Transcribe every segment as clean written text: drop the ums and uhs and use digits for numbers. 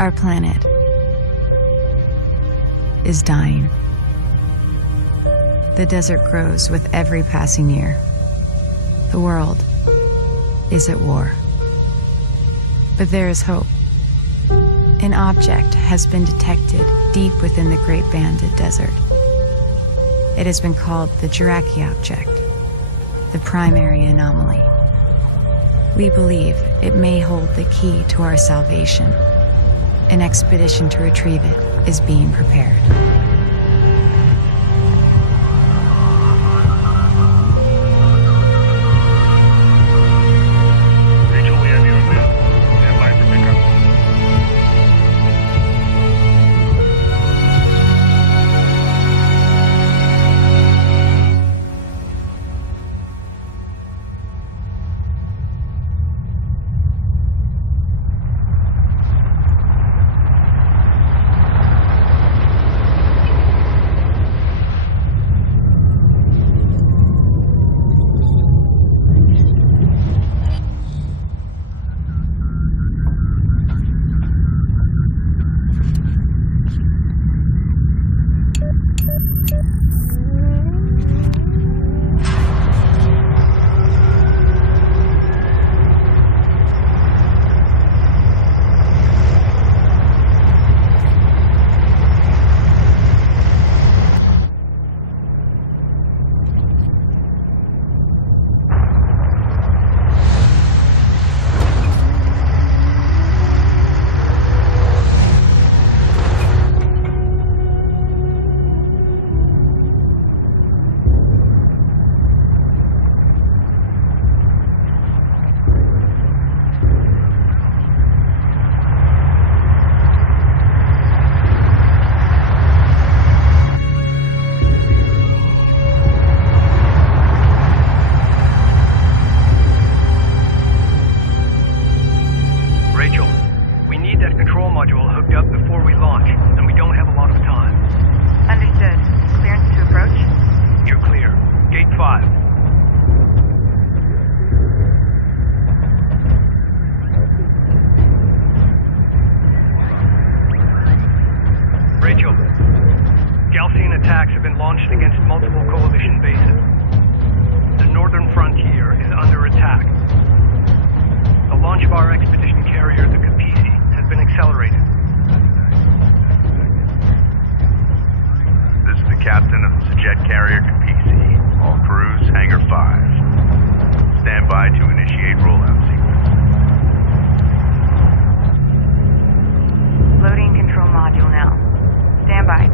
Our planet is dying. The desert grows with every passing year. The world is at war. But there is hope. An object has been detected deep within the Great Banded Desert. It has been called the Kharak object, the primary anomaly. We believe it may hold the key to our salvation. An expedition to retrieve it is being prepared. Rachel, we have you on map. Stand by for pickup. Rachel, we need that control module hooked up before we launch, and we don't have a lot of time. Understood. Clearance to approach? You're clear. Gate 5. Rachel, Galaxian attacks have been launched against multiple coalition bases. The northern frontier is under attack. The launch of our expedition carrier, the Kapisi, has been accelerated. This is the captain of the jet carrier Kapisi. All crews, Hangar 5. Stand by to initiate rollout sequence. Loading control module now. Stand by.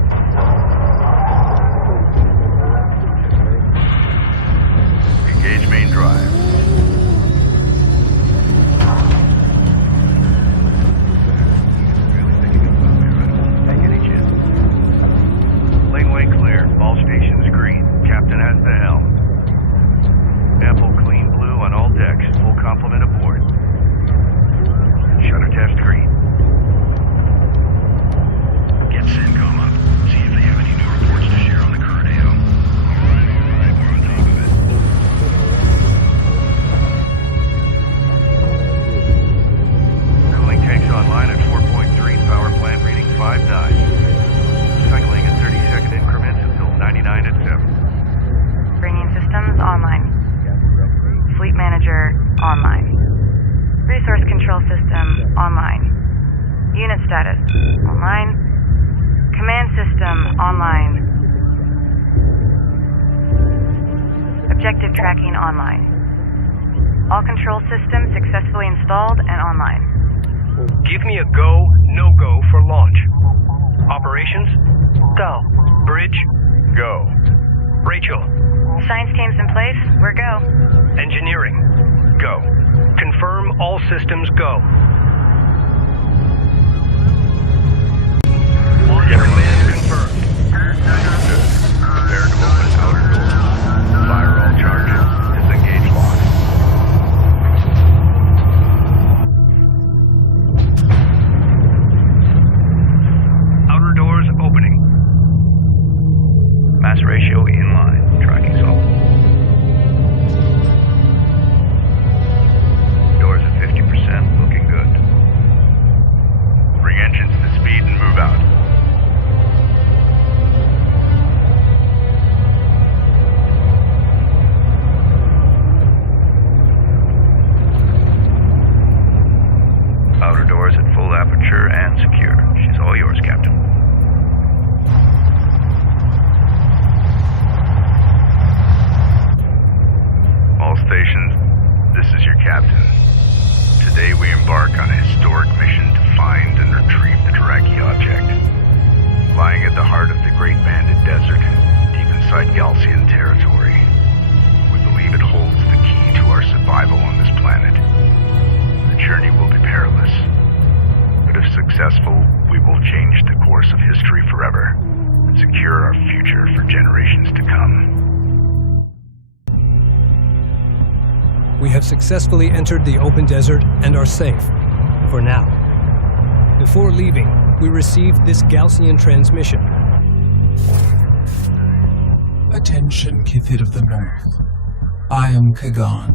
Engage main drive. Laneway clear. All stations green. Captain has the helm. Ample clean blue on all decks. Full complement aboard. Shutter test green. Get CENTCOM up. See if they have any new reports to share on the current AO. Alright, we're on top of it. Cooling tanks online at 4.3. Power plant reading 5 9. Cycling at 30-second increments until 99 at 7. Bringing systems online. Fleet manager online. Resource control system online. Unit status online. Command system online. Objective tracking online. All control systems successfully installed and online. Give me a go, no-go for launch. Operations? Go. Bridge? Go. Rachel? Science teams in place. We're go. Engineering? Go. Confirm all systems go. Launch command confirmed. Prepare to open outer doors. Fire all charges. Disengage lock. Outer doors opening. Mass ratio in line. Tracking solid. Doors at 50%. Looking good. Bring engine Planetary forever and secure our future for generations to come. We have successfully entered the open desert and are safe, for now. Before leaving, we received this Gaussian transmission. Attention, Kithid of the North. I am Kagan,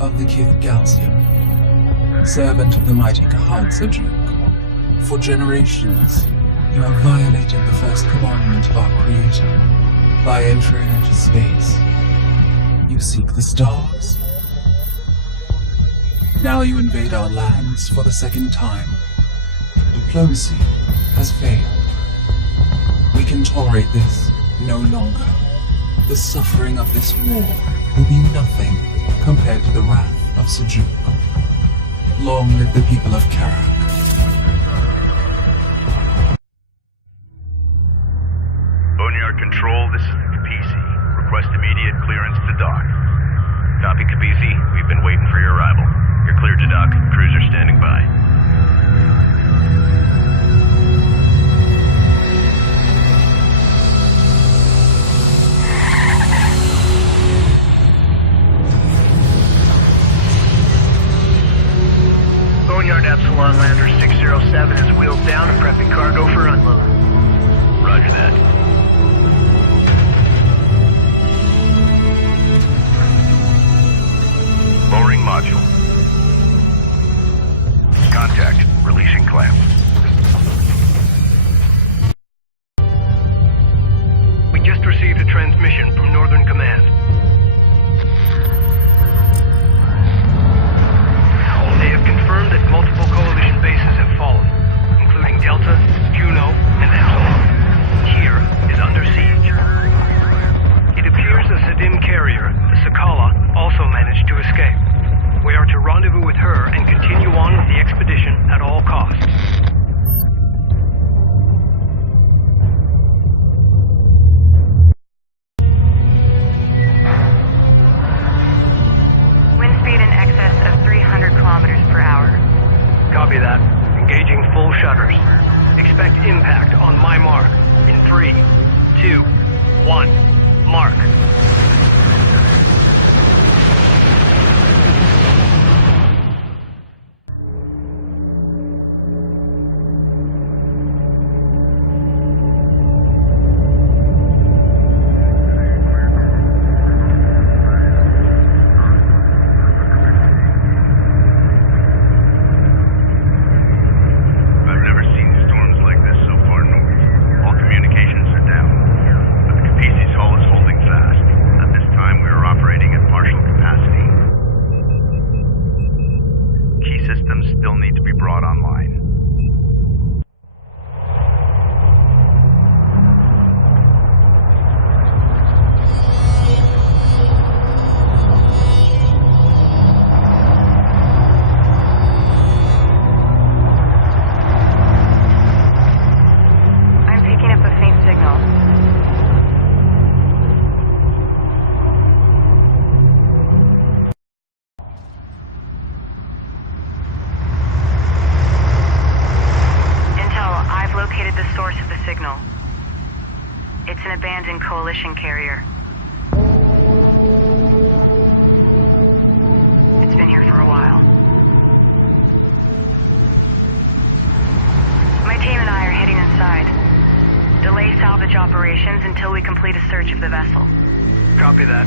of the Kith Gaussian, servant of the mighty Kharak. For generations, you have violated the first commandment of our Creator by entering into space. You seek the stars. Now you invade our lands for the second time. Diplomacy has failed. We can tolerate this no longer. The suffering of this war will be nothing compared to the wrath of Sejuk. Long live the people of Kharak. Boneyard Control, this is the Capisi. Request immediate clearance to dock. Copy, Capisi. We've been waiting for your arrival. You're cleared to dock. Cruiser standing by. Boneyard Epsilon Lander 607 is wheeled down and prepping cargo for unload. Roger that. Lowering module. Contact. Releasing clamp. We just received a transmission from Northern Command. They have confirmed that multiple coalition bases have fallen, including Delta, Juno, and Epsilon. Here is under siege. It appears the Sedim carrier, the Sakala, also managed to escape. We are to rendezvous with her and continue on with the expedition at all costs. Wind speed in excess of 300 kilometers per hour. Copy that. Engaging full shutters. Expect impact on my mark in 3, 2, 1. Mark. Systems still need to be brought online. I'm picking up a faint signal. Located the source of the signal. It's an abandoned coalition carrier. It's been here for a while. My team and I are heading inside. Delay salvage operations until we complete a search of the vessel. Copy that.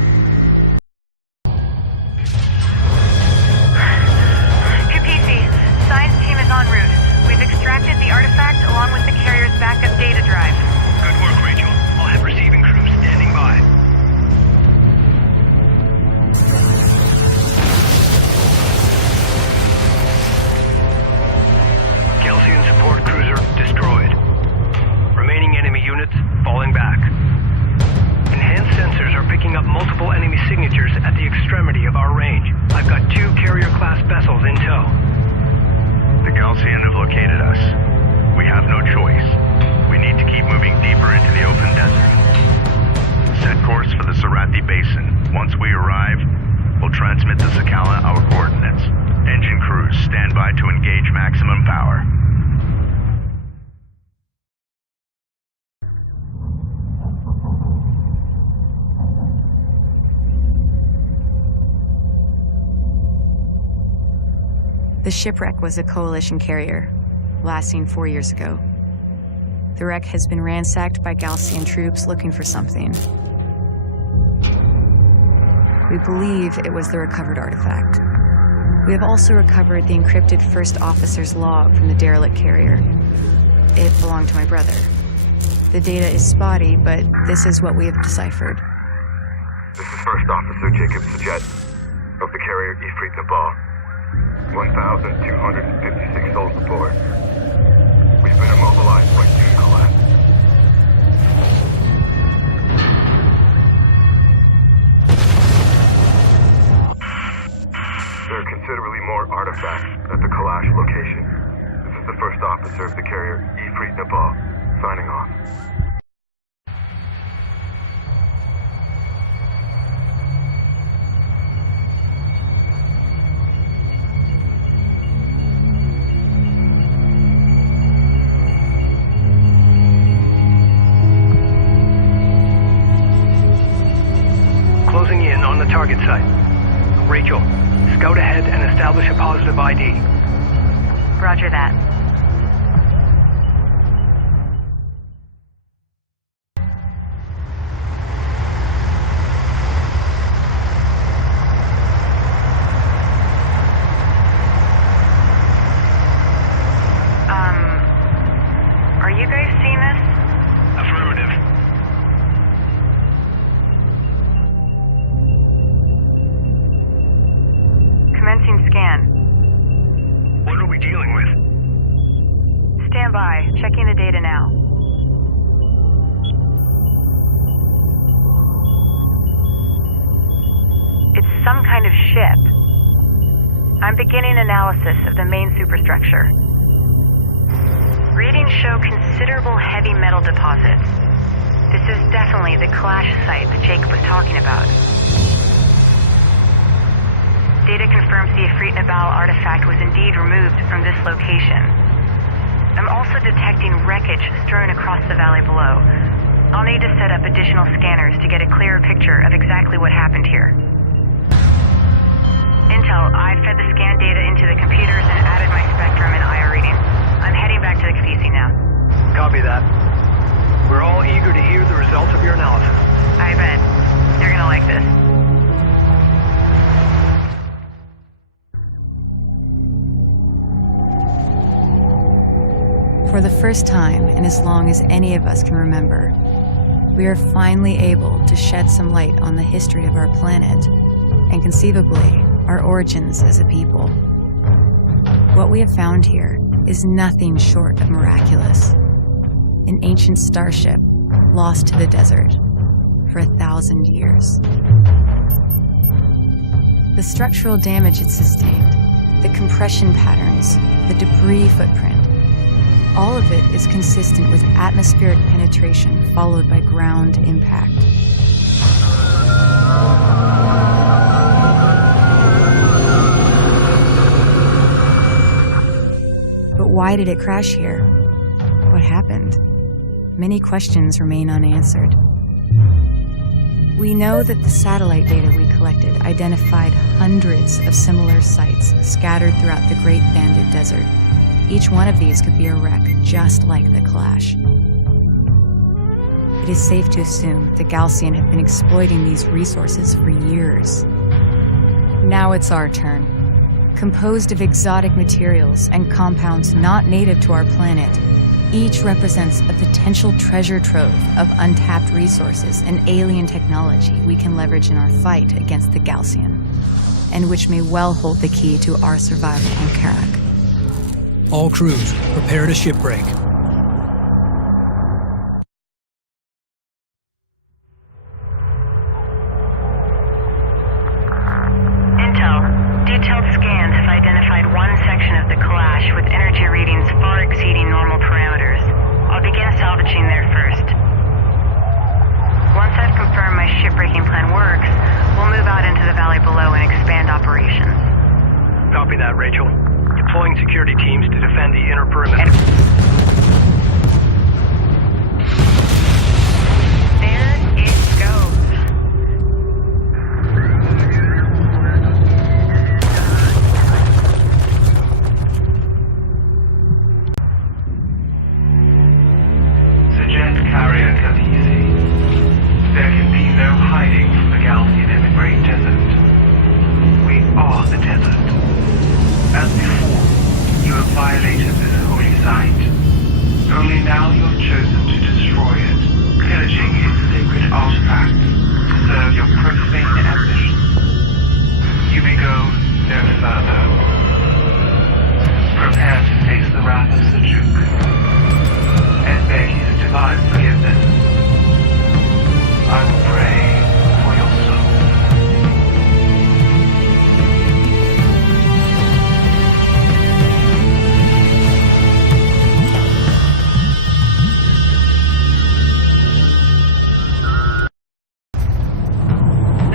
Capisi, science team is en route. We've extracted the artifact along with the carrier's backup data drive. Good work, Rachel. I'll have receiving crews standing by. Gaussian support cruiser destroyed. Remaining enemy units falling back. Enhanced sensors are picking up multiple enemy signatures at the extremity of our range. I've got 2 carrier-class vessels in tow. The Gaussian have located us. We have no choice. We need to keep moving deeper into the open desert. Set course for the Sarathi Basin. Once we arrive, we'll transmit to Sakala our coordinates. Engine crews stand by to engage maximum power. The shipwreck was a coalition carrier, last seen 4 years ago. The wreck has been ransacked by Galcian troops looking for something. We believe it was the recovered artifact. We have also recovered the encrypted first officer's log from the derelict carrier. It belonged to my brother. The data is spotty, but this is what we have deciphered. This is First Officer Jacob Sajet of the carrier Ifrit Nabal. 1,256 souls aboard. We've been immobilized right due to collapse. There are considerably more artifacts at the Kalash location. This is the First Officer of the carrier Ifrit Nabal, signing off. Closing in on the target site. Rachel, scout ahead and establish a positive ID. Roger that. Are you guys seeing this? Affirmative. Commencing scan. What are we dealing with? Stand by. Checking the data now. It's some kind of ship. I'm beginning analysis of the main superstructure. Readings show considerable heavy metal deposits. This is definitely the clash site that Jacob was talking about. Data confirms the Ifrit Nabal artifact was indeed removed from this location. I'm also detecting wreckage strewn across the valley below. I'll need to set up additional scanners to get a clearer picture of exactly what happened here. Intel, I fed the scan data into the computers and added my spectrum and IR readings. I'm heading back to the Kafisi now. Copy that. We're all eager to hear the results of your analysis. I bet. You're gonna like this. For the first time in as long as any of us can remember, we are finally able to shed some light on the history of our planet, and conceivably, our origins as a people. What we have found here is nothing short of miraculous. An ancient starship lost to the desert for 1,000 years. The structural damage it sustained, the compression patterns, the debris footprint, all of it is consistent with atmospheric penetration followed by ground impact. But why did it crash here? What happened? Many questions remain unanswered. We know that the satellite data we collected identified hundreds of similar sites scattered throughout the Great Banded Desert. Each one of these could be a wreck just like the Clash. It is safe to assume the Galcian have been exploiting these resources for years. Now it's our turn. Composed of exotic materials and compounds not native to our planet, each represents a potential treasure trove of untapped resources and alien technology we can leverage in our fight against the Galcian, and which may well hold the key to our survival on Kharak. All crews, prepare to shipbreak. Intel, detailed scans have identified one section of the Clash with energy readings far exceeding normal parameters. I'll begin salvaging there first. Once I've confirmed my shipbreaking plan works, we'll move out into the valley below and expand operations. Copy that, Rachel. Deploying security teams to defend the inner perimeter. There it goes. Kapisi. There can be no hiding from the Galcian in the Great Desert. We are the desert. As before, you have violated this holy site. Only now you have chosen to destroy it, pillaging its sacred artifacts to serve your profane ambitions. You may go no further. Prepare to face the wrath of Seljuk and beg his divine forgiveness. I will pray for your soul.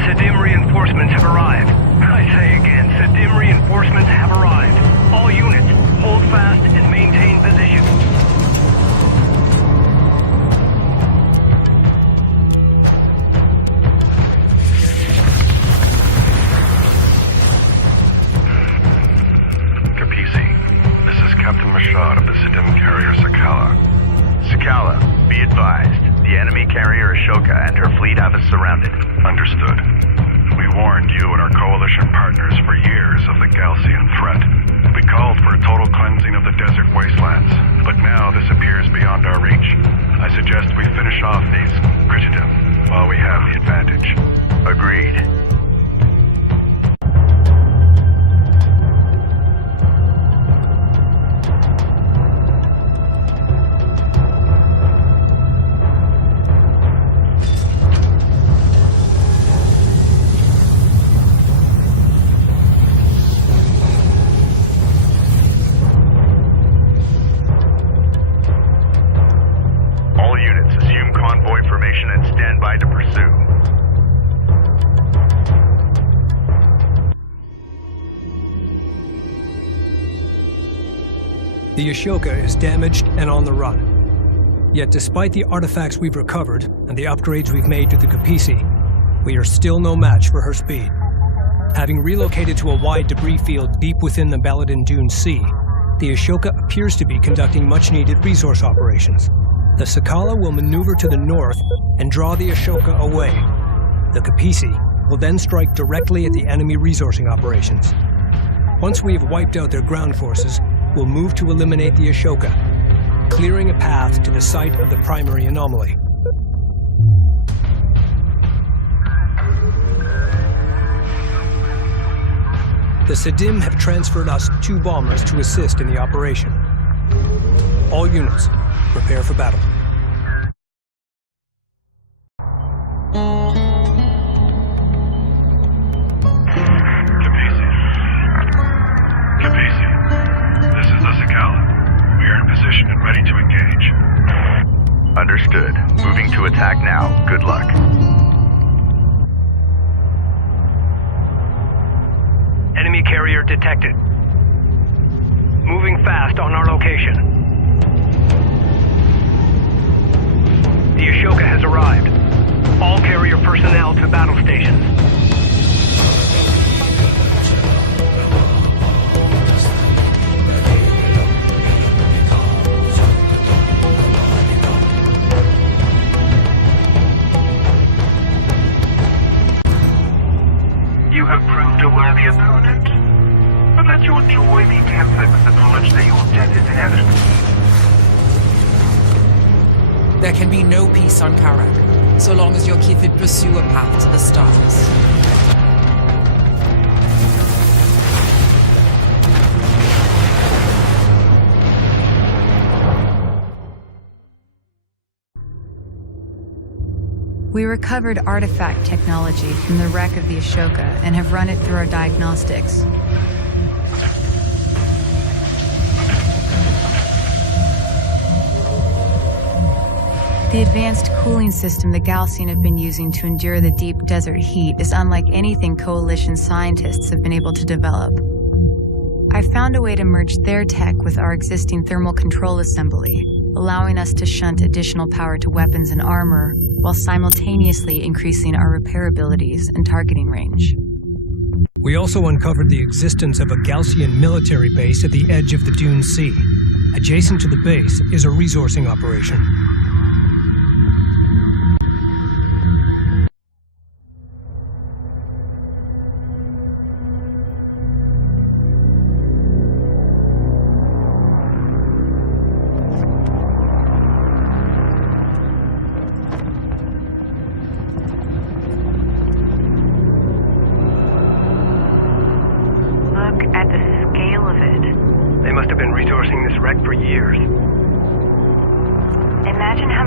Sedim reinforcements have arrived. I say again, Sedim reinforcements have arrived. All units, hold fast and maintain position. Kapisi, this is Captain Mashad of the Sedim carrier Sakala. Sakala, be advised. The enemy carrier Ashoka and her fleet have us surrounded. Understood. We warned you and our coalition partners for years of the Galcian threat. We called for a total cleansing of the desert wastelands, but now this appears beyond our reach. I suggest we finish off these Gritidim while we have the advantage. Agreed. And stand by to pursue. The Ashoka is damaged and on the run. Yet despite the artifacts we've recovered and the upgrades we've made to the Kapisi, we are still no match for her speed. Having relocated to a wide debris field deep within the Baladin Dune Sea, the Ashoka appears to be conducting much-needed resource operations. The Sakala will maneuver to the north and draw the Ashoka away. The Kapisi will then strike directly at the enemy resourcing operations. Once we have wiped out their ground forces, we'll move to eliminate the Ashoka, clearing a path to the site of the primary anomaly. The Sedim have transferred us 2 bombers to assist in the operation. All units, prepare for battle. Kapisi, this is the Sakala. We are in position and ready to engage. Understood. Moving to attack now. Good luck. Enemy carrier detected. Moving fast on our location. The Ashoka has arrived. All carrier personnel to battle stations. You have proved a worthy opponent, but let your joy be tempered with the knowledge that your death is inevitable. There can be no peace on Kharak, so long as your Kithid pursue a path to the stars. We recovered artifact technology from the wreck of the Ashoka and have run it through our diagnostics. The advanced cooling system the Galcian have been using to endure the deep desert heat is unlike anything Coalition scientists have been able to develop. I found a way to merge their tech with our existing thermal control assembly, allowing us to shunt additional power to weapons and armor, while simultaneously increasing our repair abilities and targeting range. We also uncovered the existence of a Galcian military base at the edge of the Dune Sea. Adjacent to the base is a resourcing operation.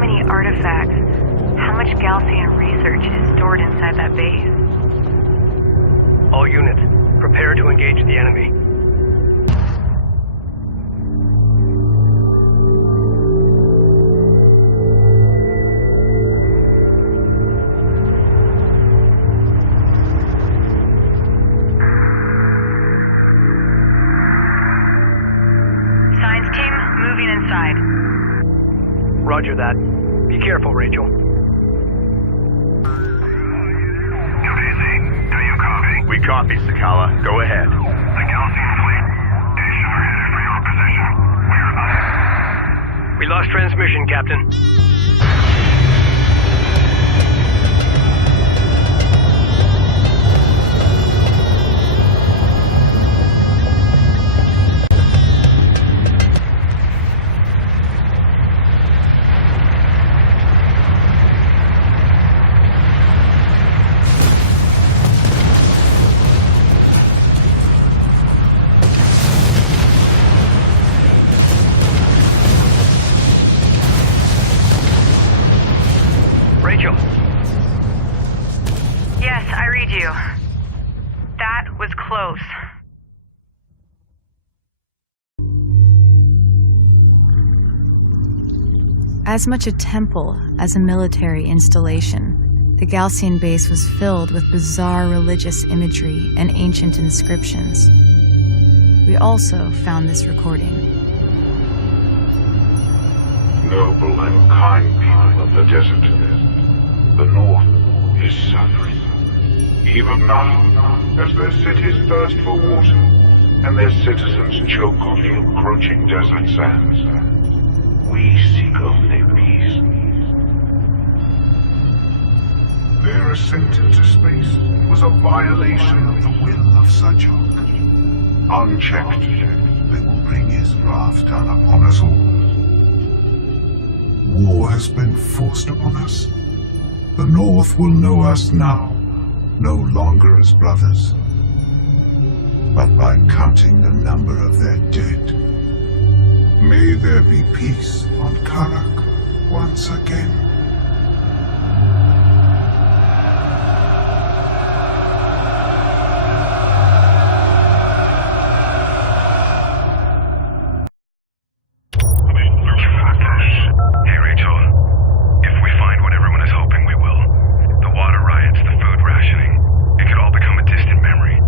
many artifacts. How much Galcian research is stored inside that base? All units, prepare to engage the enemy. Science team, moving inside. Roger that. Be careful, Rachel. We copy, Sakala. Go ahead. The Galcian fleet. Station are headed for your position. We lost transmission, Captain. Rachel. Yes, I read you. That was close. As much a temple as a military installation, the Galcian base was filled with bizarre religious imagery and ancient inscriptions. We also found this recording. Noble and kind people of the desert, the North is suffering. Even now, as their cities thirst for water, and their citizens choke on the encroaching desert sands, we seek only peace. Their ascent into space was a violation of the will of Sajuk. Unchecked, they will bring his wrath down upon us all. War has been forced upon us. The North will know us now, no longer as brothers, but by counting the number of their dead. May there be peace on Kharak once again. Hey, Rachel. If we find what everyone is hoping we will, the water riots, the food rationing, it could all become a distant memory.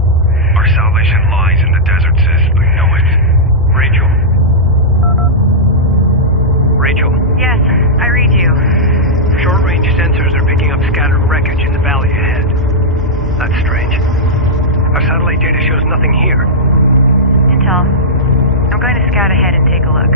Our salvation lies in the desert, sis. I know it. Rachel. Rachel. Yes, I read you. Short-range sensors are picking up scattered wreckage in the valley ahead. That's strange. Our satellite data shows nothing here. Intel. I'm going to scout ahead and take a look.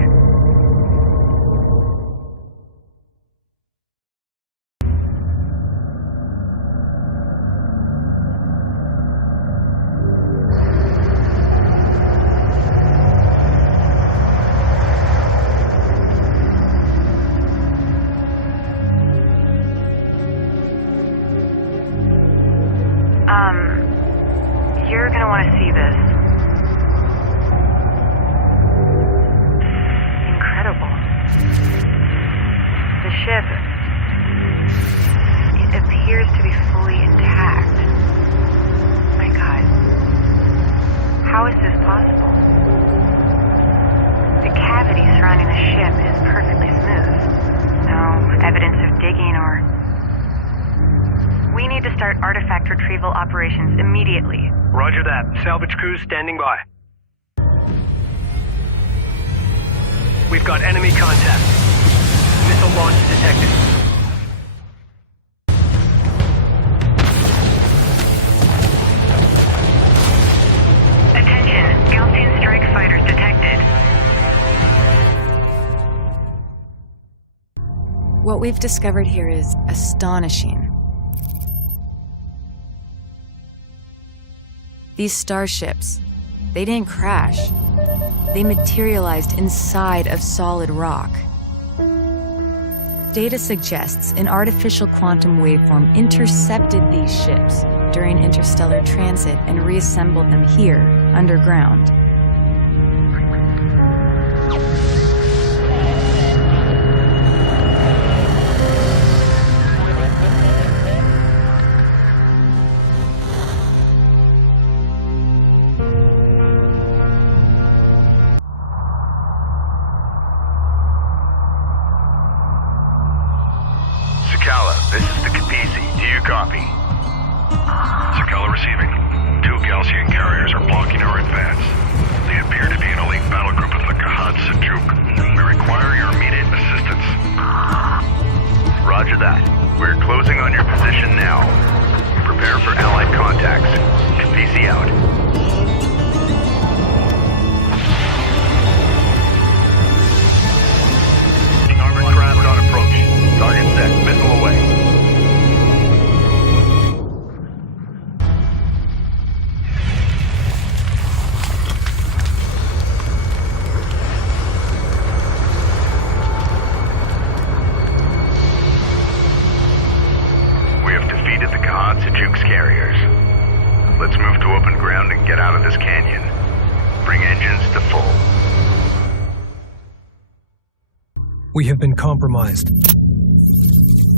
You're gonna want to see this. Incredible. The ship, it appears to be fully intact. My God. How is this possible? The cavity surrounding the ship is perfectly smooth. No evidence of digging or... We need to start artifact retrieval operations immediately. Roger that. Salvage crews standing by. We've got enemy contact. Missile launch detected. Attention, Galcian strike fighters detected. What we've discovered here is astonishing. These starships, they didn't crash. They materialized inside of solid rock. Data suggests an artificial quantum waveform intercepted these ships during interstellar transit and reassembled them here, underground. Sakala, this is the Kapisi. Do you copy? Sakala receiving. 2 Galcian carriers are blocking our advance. They appear to be an elite battle group of the Kahad Sajuk. We require your immediate assistance. Roger that. We're closing on your position now. Prepare for allied contacts. Kapisi out. Armored craft on approach. Target set. Missile away. We have defeated the Kahad Sajuk's carriers. Let's move to open ground and get out of this canyon. Bring engines to full. We have been compromised.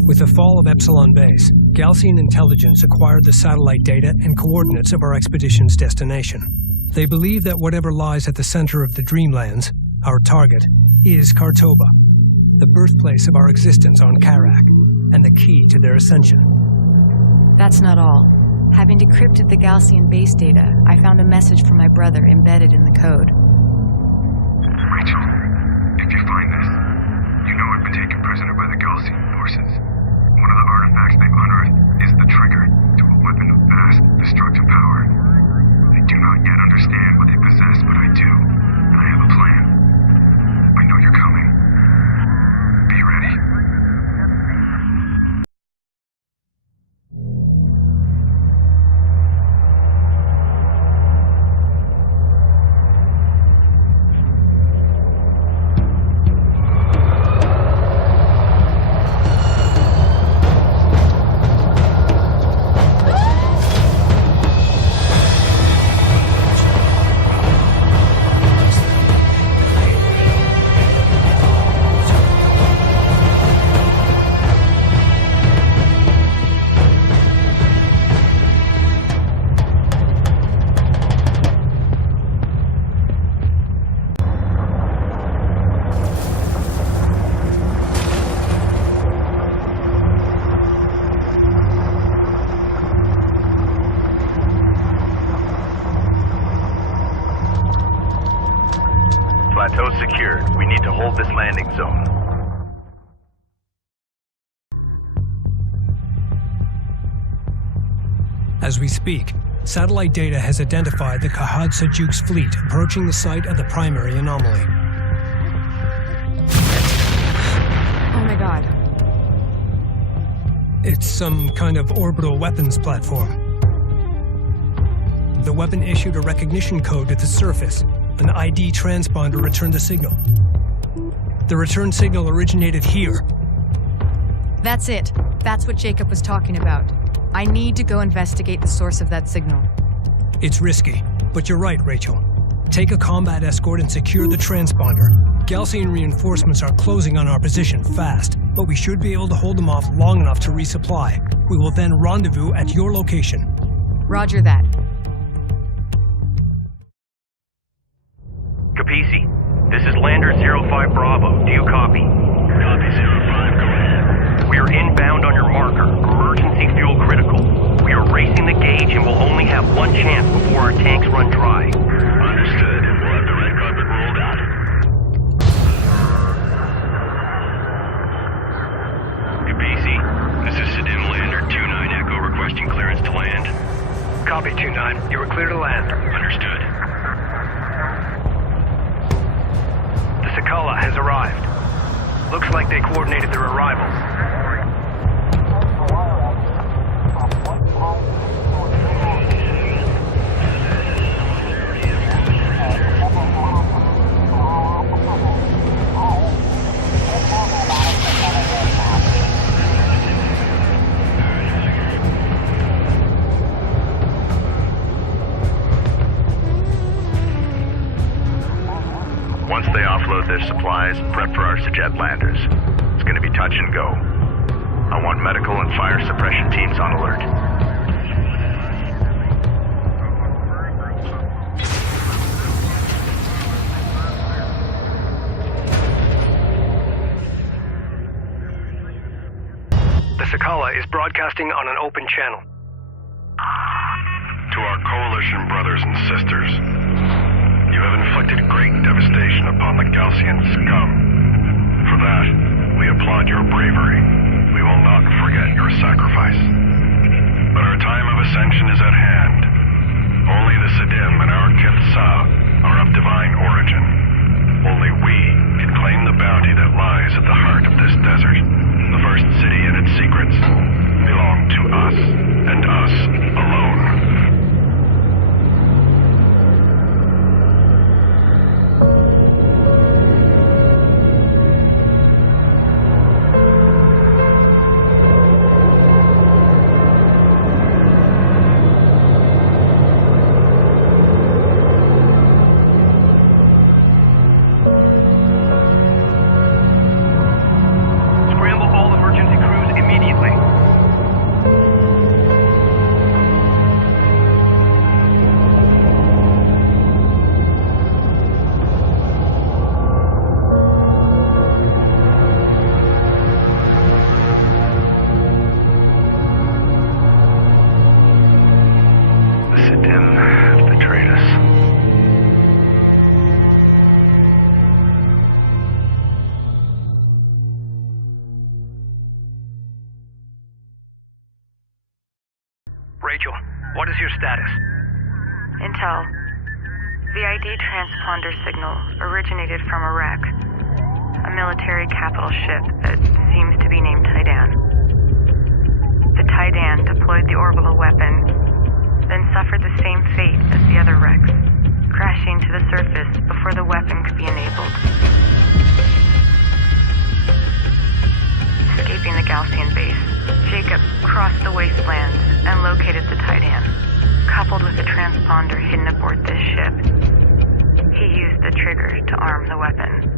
With the fall of Epsilon Base, Galcian intelligence acquired the satellite data and coordinates of our expedition's destination. They believe that whatever lies at the center of the Dreamlands, our target, is Kartoba, the birthplace of our existence on Kharak, and the key to their ascension. That's not all. Having decrypted the Galcian base data, I found a message from my brother embedded in the code. Rachel, if you find this, you know I've been taken prisoner by the Galcian forces. One of the artifacts they unearthed is the trigger to a weapon of vast destructive power. I do not yet understand what they possess, but I do, and I have a plan. I know you're coming. Be ready. Plateau secured. We need to hold this landing zone. As we speak, satellite data has identified the Kahad Sajuk's fleet approaching the site of the primary anomaly. Oh my god. It's some kind of orbital weapons platform. The weapon issued a recognition code to the surface. An ID transponder returned the signal. The return signal originated here. That's it. That's what Jacob was talking about. I need to go investigate the source of that signal. It's risky, but you're right, Rachel. Take a combat escort and secure the transponder. Galcian reinforcements are closing on our position fast, but we should be able to hold them off long enough to resupply. We will then rendezvous at your location. Roger that. Kapisi, this is Lander 05 Bravo. Do you copy? Copy 05, go ahead. We are inbound on your marker. Emergency fuel critical. We are racing the gauge and will only have one chance before our tanks run dry. Understood. We'll have the red carpet rolled out. Kapisi, this is Sedim Lander 29 Echo requesting clearance to land. Copy, 2-9. You are clear to land. Understood. The Sakala has arrived. Looks like they coordinated their arrival. Once they offload their supplies, prep for our Sajet landers. It's going to be touch and go. I want medical and fire suppression teams on alert. The Sakala is broadcasting on an open channel. To our Coalition brothers and sisters, you have inflicted great devastation upon the Galcian scum. For that, we applaud your bravery. We will not forget your sacrifice. But our time of ascension is at hand. Only the Sidim and our Kith Sa are of divine origin. Only we can claim the bounty that lies at the heart of this desert. The first city and its secrets belong to us, and us alone. Rachel, what is your status? Intel. The ID transponder signal originated from a wreck. A military capital ship that seems to be named Tidan. The Tidan deployed the orbital weapon, then suffered the same fate as the other wrecks, crashing to the surface before the weapon could be enabled. Escaping the Galcian base, Jacob crossed the wastelands and located the Tidan. Coupled with the transponder hidden aboard this ship, he used the trigger to arm the weapon.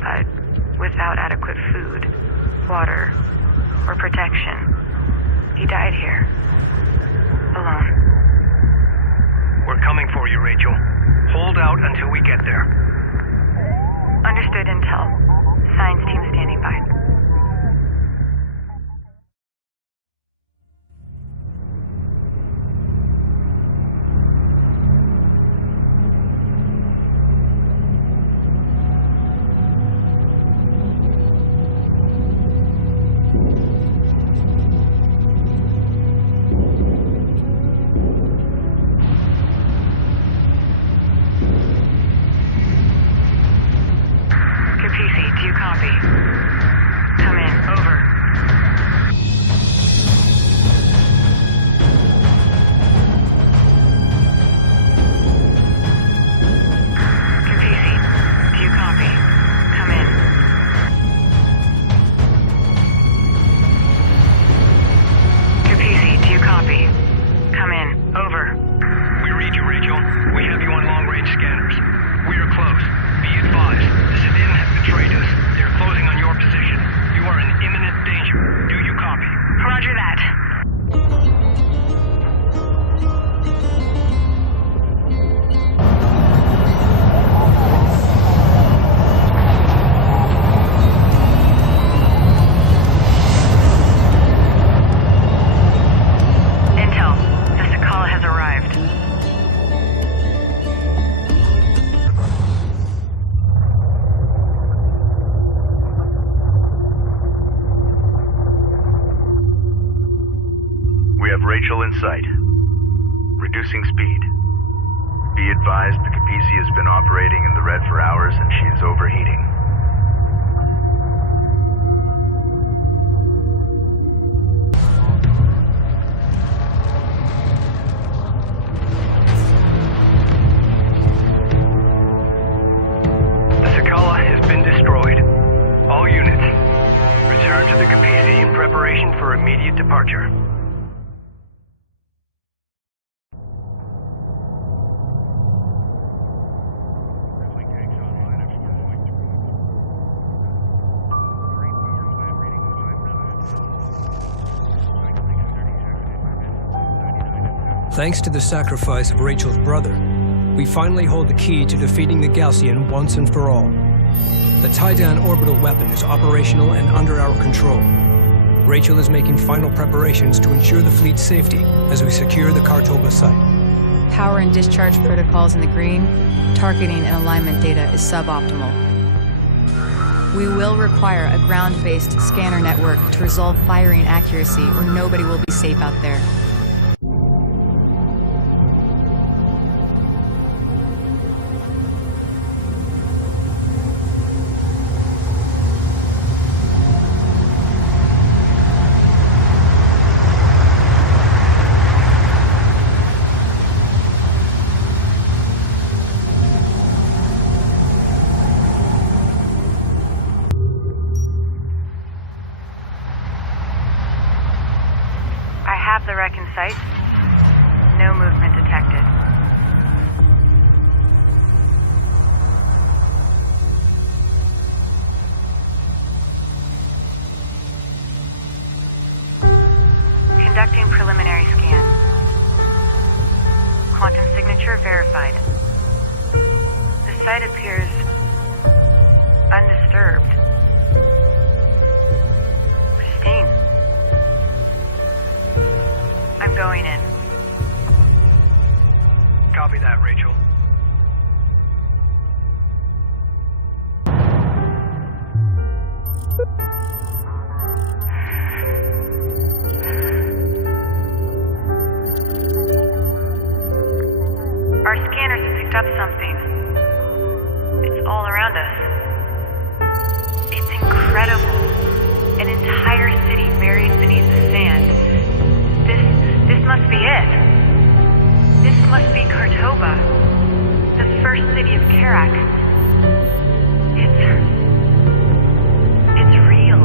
But without adequate food, water, or protection, he died here. Alone. We're coming for you, Rachel. Hold out until we get there. Understood, Intel. Science team standing by. Do you copy? Come in. Over. Capisi, do you copy? Come in. Capisi, do you copy? Come in. Over. We read you, Rachel. We have you on long-range scanners. We are close. Be advised, the Sidim have betrayed us. They're closing on your position. You are in imminent danger. Do you copy? Roger that. Intel, the Sakala has arrived. Rachel in sight. Reducing speed. Be advised the Capisi has been operating in the red for hours and she is overheating. The Sakala has been destroyed. All units, return to the Capisi in preparation for immediate departure. Thanks to the sacrifice of Rachel's brother, we finally hold the key to defeating the Galcian once and for all. The Tidan orbital weapon is operational and under our control. Rachel is making final preparations to ensure the fleet's safety as we secure the Kartoba site. Power and discharge protocols in the green. Targeting and alignment data is suboptimal. We will require a ground-based scanner network to resolve firing accuracy, or nobody will be safe out there. The wreck in sight. No movement detected. Conducting preliminary scan. Quantum signature verified. The site appears undisturbed. Pristine. I'm going in. Copy that, Rachel. Our scanners have picked up something. It's all around us. It's incredible. An entire city buried beneath the sand. This must be it. This must be Kartoba, the first city of Kharak. It's real.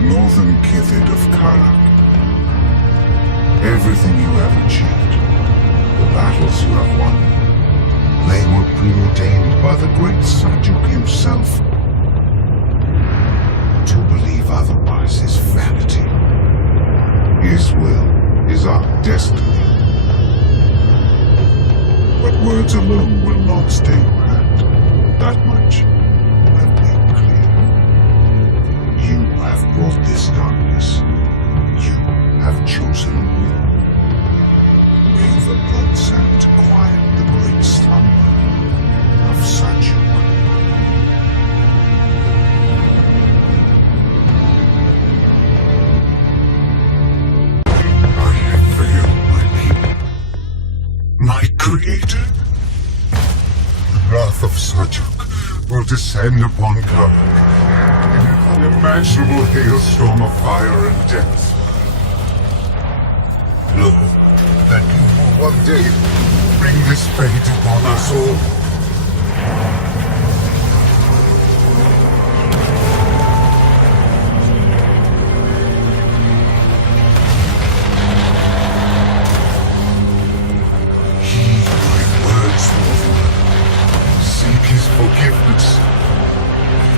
Northern Kithid of Kharak. Everything you have achieved, the battles you have won, they were preordained by the great Sajuk himself. To believe otherwise is vanity. His will is our destiny. But words alone will not stay grand. That much I've made clear. You have brought this darkness. You have chosen war. May the blood sand quiet the great slumber of Sajuk. I have failed my people. My creator. The wrath of Sajuk will descend upon Kharak in an unimaginable hailstorm of fire and death. Know that you will one day bring this fate upon us all. Heed my words, Homeworld. Seek his forgiveness.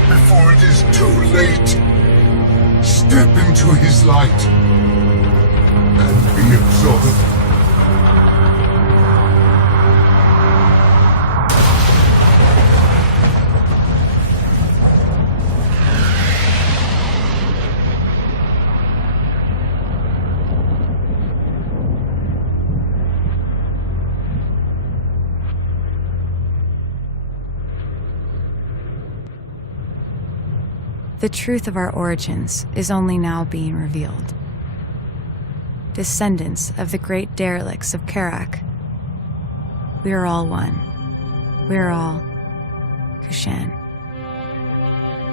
Before it is too late, step into his light and be absolved. The truth of our origins is only now being revealed. Descendants of the great derelicts of Kharak, we are all one. We are all Kushan.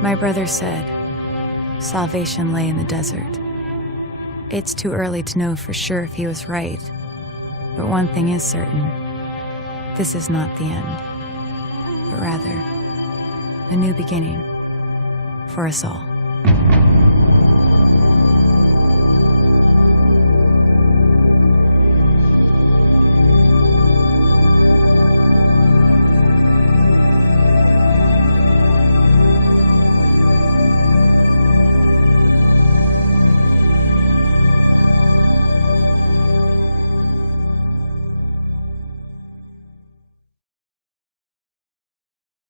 My brother said, salvation lay in the desert. It's too early to know for sure if he was right, but one thing is certain. This is not the end, but rather a new beginning. for us all.